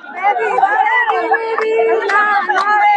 Medina, Medina, Medina.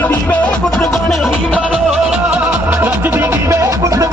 పుట్టుకొని పుట్టుకొని పుట్టుకొని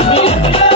Yeah.